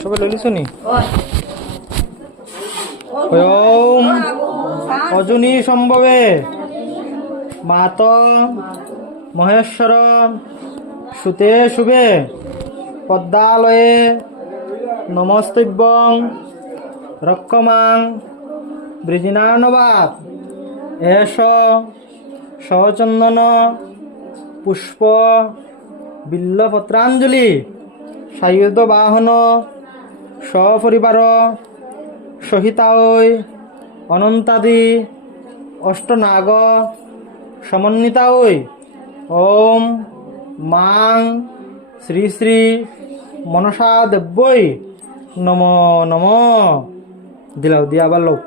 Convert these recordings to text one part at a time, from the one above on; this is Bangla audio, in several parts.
সবাই লইলিস নি ওম অজনী সম্ভবে মাত মহেশ্বর সুতে শুভে পদ্মালয়ে নমস্তভ্যং রক্ষমাং বৃজিনানবাদ এষ সচন্দন পুষ্প বিল্লপত্রাঞ্জলি সায়ুধ বাহন সপরিবার সহিতাঐ অনন্তাদি অষ্টনাগ সমন্বিতাঐ ওম মাং শ্রী শ্রী মনসা দেব্যৈ নম নম দিলাও দিয়া আবার লোক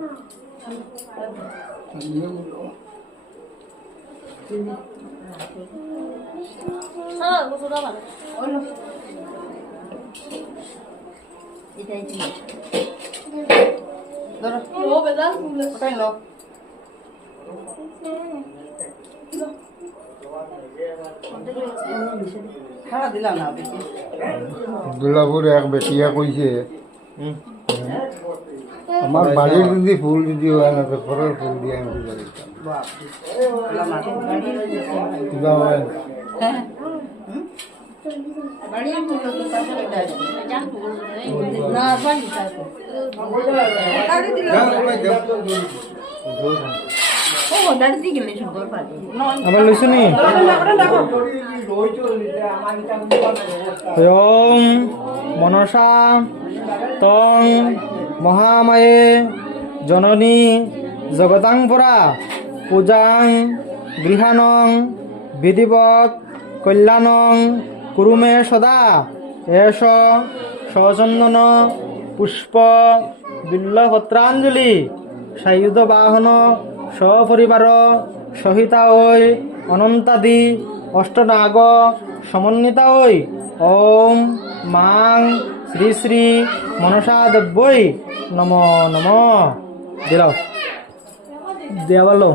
দুলাপুরে এক বেটিয়া কইছে আমার বাড়ির যদি ফুল যদি হয় না তো ঘরের ফুল দিয়ে আমি আবার লইছ নি ওম মনসা তং মহামায়ে জননী জগতাং পরা পূজাং গৃহাণং বিধিবৎ কল্যাণং কুরুমে সদা এষ সচন্দন পুষ্প বিল্লপত্রাঞ্জলি সায়ুধ বাহন সপরিবার সহিতা ওই অনন্তাদি অষ্টনাগ সমন্বিতা ওই ওম মাং শ্রী শ্রী মনসা দেব্যৈ নম নম দিলাও দেওয়ালো